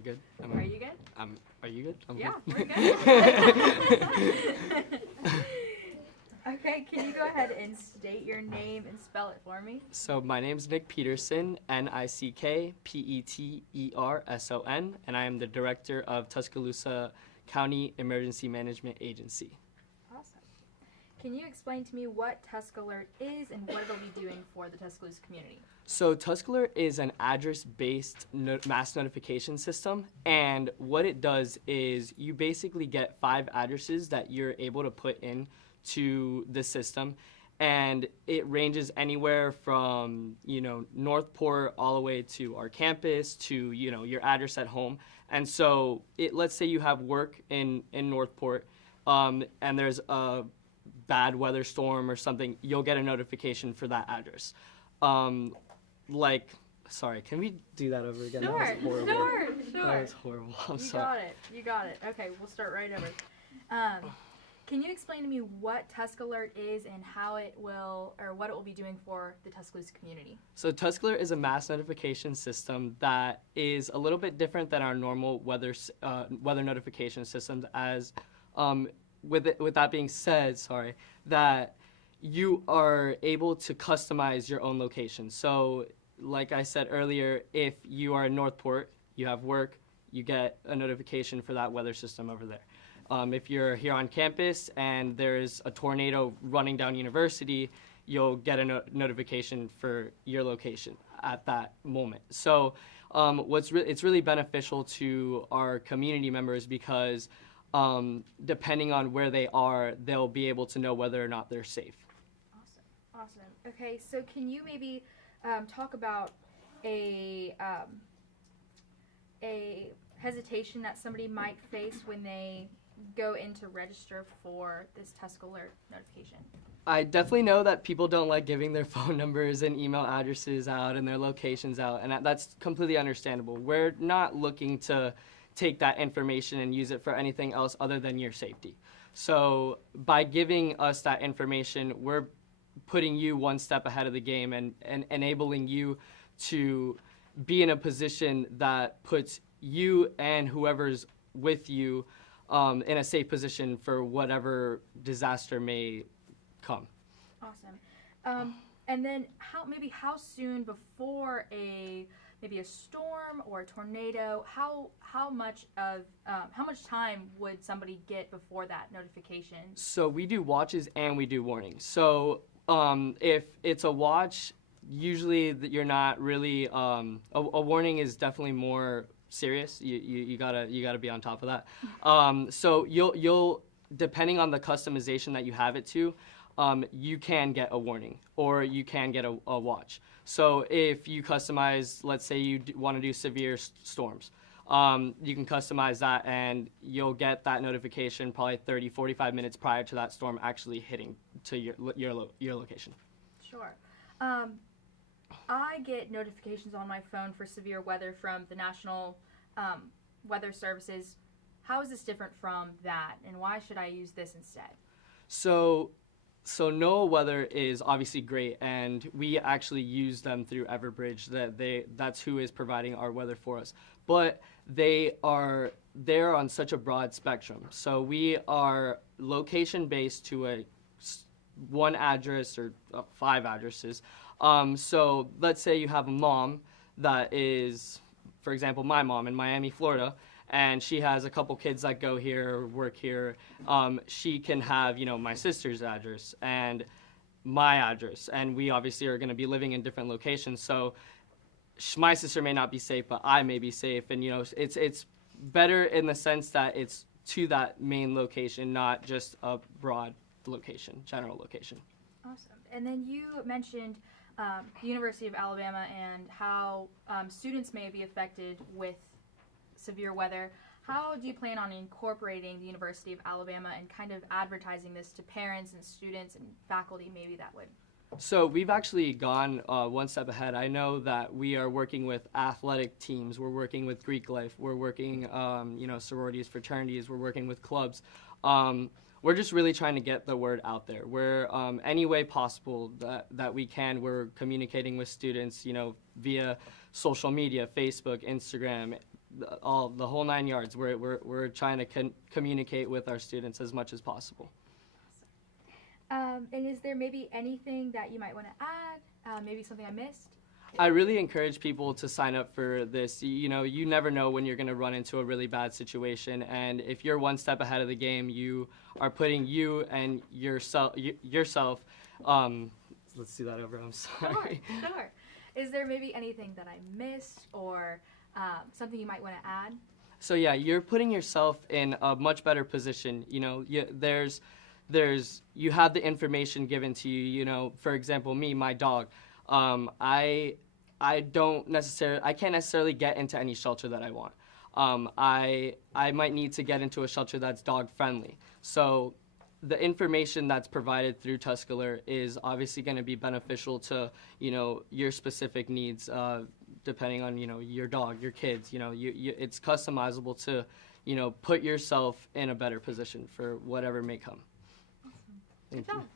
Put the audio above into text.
good? Are you good? Are you good? I'm Yeah, good. we're good. Okay, can you go ahead and state your name and spell it for me? So my name's Nick Peterson, Nickpeterson, and I am the director of Tuscaloosa County Emergency Management Agency. Awesome. Can you explain to me what TuscAlert is and what it'll be doing for the Tuscaloosa community? So TuscAlert is an address-based mass notification system, and what it does is you basically get 5 addresses that you're able to put in to the system, and it ranges anywhere from Northport all the way to our campus to your address at home. And so let's say you have work in Northport, and there's a bad weather storm or something, you'll get a notification for that address. Sorry, can we do that over again? Sure, That was horrible. sure. That was horrible. I'm sorry. You got it. Okay, we'll start right over. Can you explain to me what TuscAlert is and how it will, or what it will be doing for the Tuscaloosa community? So TuscAlert is a mass notification system that is a little bit different than our normal weather notification systems. As with that being said, that you are able to customize your own location. So, like I said earlier, if you are in Northport, you have work, you get a notification for that weather system over there. If you're here on campus and there's a tornado running down University, you'll get a notification for your location at that moment. So it's really beneficial to our community members because depending on where they are, they'll be able to know whether or not they're safe. Awesome. Okay, so can you maybe talk about a hesitation that somebody might face when they go in to register for this TuscAlert notification? I definitely know that people don't like giving their phone numbers and email addresses out and their locations out, and that's completely understandable. We're not looking to take that information and use it for anything else other than your safety. So by giving us that information, we're putting you one step ahead of the game and enabling you to be in a position that puts you and whoever's with you in a safe position for whatever disaster may come. Awesome. And then how soon before maybe a storm or a tornado, how much time would somebody get before that notification? So we do watches and we do warnings. So if it's a watch, usually you're not really a warning is definitely more serious. You gotta be on top of that. So you'll depending on the customization that you have it to, you can get a warning or you can get a watch. So if you customize, let's say you want to do severe storms, you can customize that and you'll get that notification probably 30-45 minutes prior to that storm actually hitting to your location. Sure. I get notifications on my phone for severe weather from the National Weather Services. How is this different from that, and why should I use this instead? So NOAA Weather is obviously great, and we actually use them through Everbridge. That's who is providing our weather for us. But they're on such a broad spectrum. So we are location based to one address or 5 addresses. So let's say you have a mom that is, for example, my mom in Miami, Florida, and she has a couple kids that go here, work here. She can have, my sister's address and my address, and we obviously are going to be living in different locations. So my sister may not be safe, but I may be safe, and it's better in the sense that it's to that main location, not just a broad location, general location. Awesome. And then you mentioned the University of Alabama and how students may be affected with severe weather. How do you plan on incorporating the University of Alabama and kind of advertising this to parents and students and faculty maybe that would? So we've actually gone one step ahead. I know that we are working with athletic teams. We're working with Greek life. We're working, sororities, fraternities. We're working with clubs. We're just really trying to get the word out there. We're any way possible that we can. We're communicating with students, via social media, Facebook, Instagram, the whole 9 yards. We're trying to communicate with our students as much as possible. And is there maybe anything that you might want to add? Maybe something I missed? I really encourage people to sign up for this. You know, you never know when you're going to run into a really bad situation, and if you're one step ahead of the game, you are putting you and yourself. Let's do that over. I'm sorry. Sure. Is there maybe anything that I missed, or something you might want to add? So yeah, you're putting yourself in a much better position. You know, you have the information given to you. You know, for example, me, my dog. I can't necessarily get into any shelter that I want. I might need to get into a shelter that's dog friendly. So the information that's provided through Tuscaler is obviously going to be beneficial to, you know, your specific needs, depending on, you know, your dog, your kids. You know, it's customizable to, you know, put yourself in a better position for whatever may come. Awesome. Thank Good you. job.